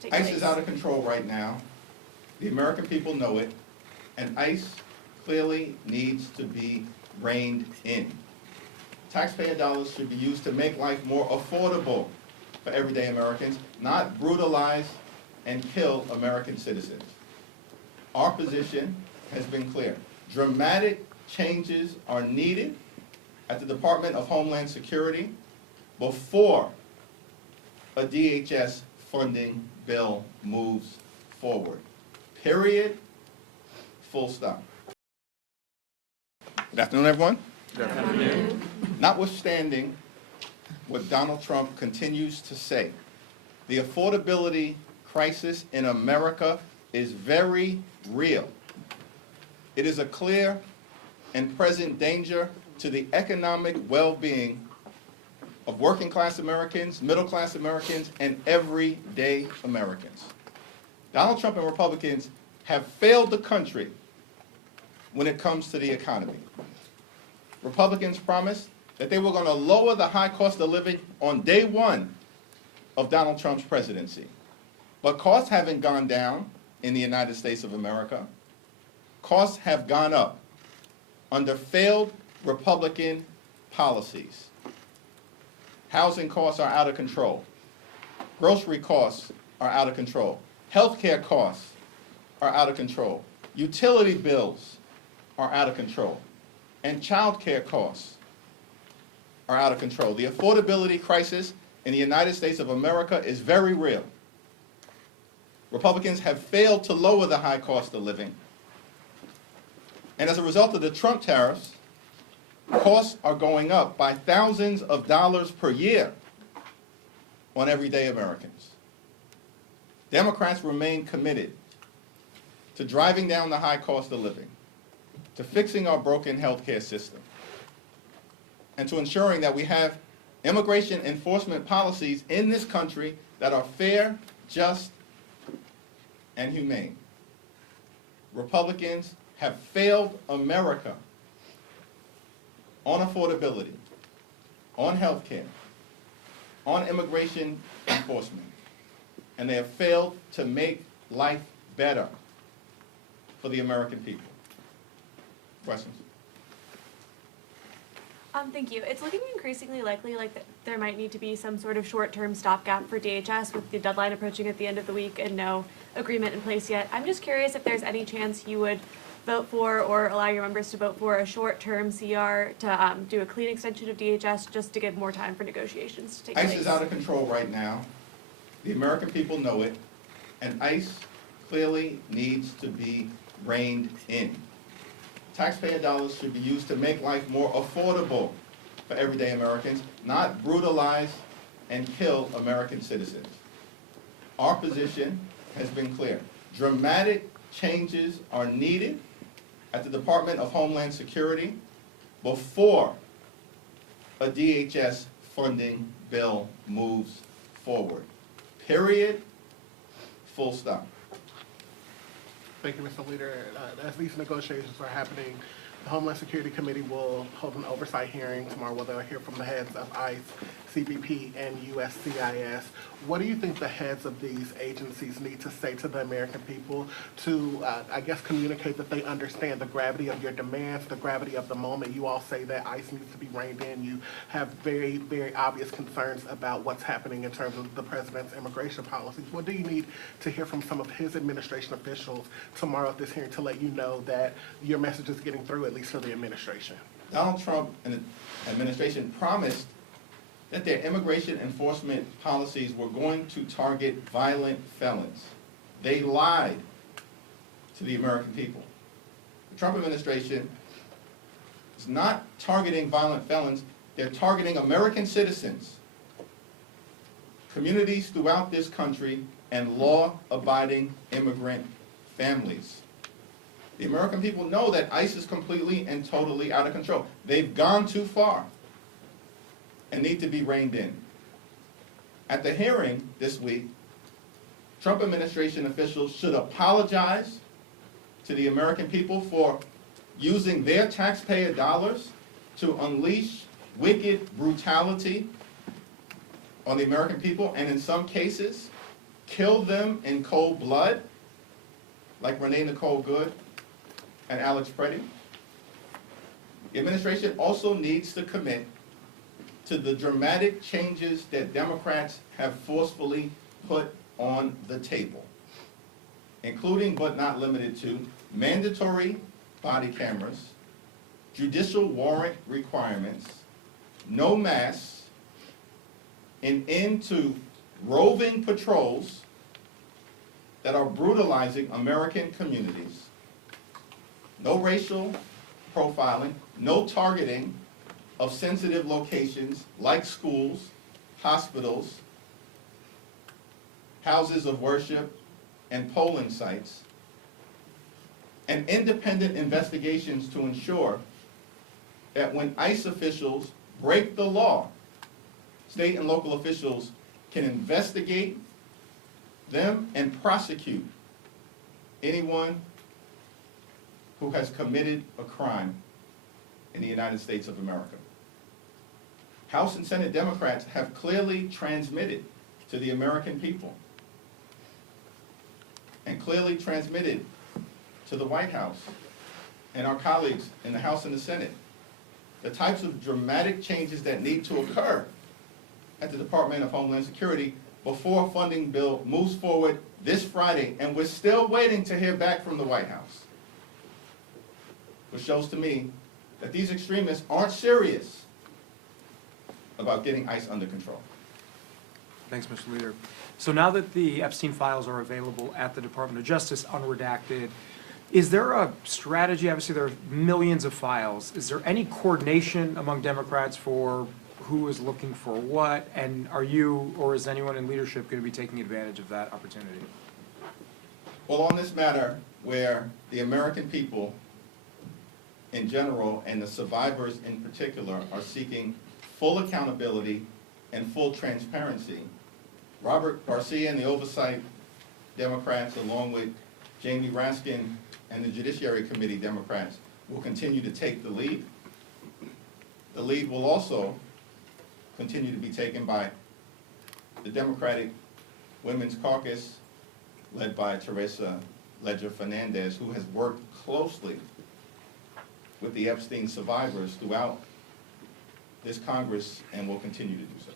to take place? ICE is out of control right now. The American people know it, and ICE clearly needs to be reined in. Taxpayer dollars should be used to make life more affordable for everyday Americans, not brutalize and kill American citizens. Our position has been clear. Dramatic changes are needed at the Department of Homeland Security before a DHS funding bill moves forward. Period. Full stop. Good afternoon, everyone. Good afternoon. Notwithstanding what Donald Trump continues to say, the affordability crisis in America is very real. It is a clear and present danger to the economic well-being of working-class Americans, middle-class Americans, and everyday Americans. Donald Trump and Republicans have failed the country when it comes to the economy. Republicans promised that they were going to lower the high cost of living on day one of Donald Trump's presidency. But costs haven't gone down in the United States of America. Costs have gone up under failed Republican policies. Housing costs are out of control. Grocery costs are out of control. Healthcare costs are out of control. Utility bills are out of control. And child care costs are out of control. The affordability crisis in the United States of America is very real. Republicans have failed to lower the high cost of living. And as a result of the Trump tariffs, costs are going up by thousands of dollars per year on everyday Americans. Democrats remain committed to driving down the high cost of living, to fixing our broken healthcare system, and to ensuring that we have immigration enforcement policies in this country that are fair, just, and humane. Republicans have failed America on affordability, on health care, on immigration enforcement, and they have failed to make life better for the American people. Questions? Thank you. It's looking increasingly likely that there might need to be some sort of short-term stopgap for DHS with the deadline approaching at the end of the week and no agreement in place yet. I'm just curious if there's any chance you would vote for or allow your members to vote for a short-term CR to do a clean extension of DHS just to give more time for negotiations to take place. ICE is out of control right now. The American people know it, and ICE clearly needs to be reined in. Taxpayer dollars should be used to make life more affordable for everyday Americans, not brutalize and kill American citizens. Our position has been clear. Dramatic changes are needed at the Department of Homeland Security before a DHS funding bill moves forward. Period. Full stop. Thank you, Mr. Leader. As these negotiations are happening, the Homeland Security Committee will hold an oversight hearing tomorrow where they'll hear from the heads of ICE, CBP, and USCIS. What do you think the heads of these agencies need to say to the American people to, I guess, communicate that they understand the gravity of your demands, the gravity of the moment? You all say that ICE needs to be reined in. You have very, very obvious concerns about what's happening in terms of the president's immigration policies. What do you need to hear from some of his administration officials tomorrow at this hearing to let you know that your message is getting through, at least to the administration? Donald Trump and the administration promised that their immigration enforcement policies were going to target violent felons. They lied to the American people. The Trump administration is not targeting violent felons, they're targeting American citizens, communities throughout this country, and law-abiding immigrant families. The American people know that ICE is completely and totally out of control. They've gone too far and need to be reined in. At the hearing this week, Trump administration officials should apologize to the American people for using their taxpayer dollars to unleash wicked brutality on the American people, and in some cases, kill them in cold blood, like Renee Nicole Good and Alex Preddy. The administration also needs to commit to the dramatic changes that Democrats have forcefully put on the table, including but not limited to mandatory body cameras, judicial warrant requirements, no masks, an end to roving patrols that are brutalizing American communities, no racial profiling, no targeting of sensitive locations like schools, hospitals, houses of worship, and polling sites, and independent investigations to ensure that when ICE officials break the law, state and local officials can investigate them and prosecute anyone who has committed a crime in the United States of America. House and Senate Democrats have clearly transmitted to the American people and clearly transmitted to the White House and our colleagues in the House and the Senate the types of dramatic changes that need to occur at the Department of Homeland Security before a funding bill moves forward this Friday, and we're still waiting to hear back from the White House, which shows to me that these extremists aren't serious about getting ICE under control. Thanks, Mr. Leader. So now that the Epstein files are available at the Department of Justice unredacted, is there a strategy? Obviously, there are millions of files. Is there any coordination among Democrats for who is looking for what? And are you, or is anyone in leadership going to be taking advantage of that opportunity? Well, on this matter, where the American people in general and the survivors in particular are seeking full accountability and full transparency, Robert Garcia and the Oversight Democrats, along with Jamie Raskin and the Judiciary Committee Democrats, will continue to take the lead. The lead will also continue to be taken by the Democratic Women's Caucus, led by Teresa Ledger Fernandez, who has worked closely with the Epstein survivors throughout this Congress and will continue to do so.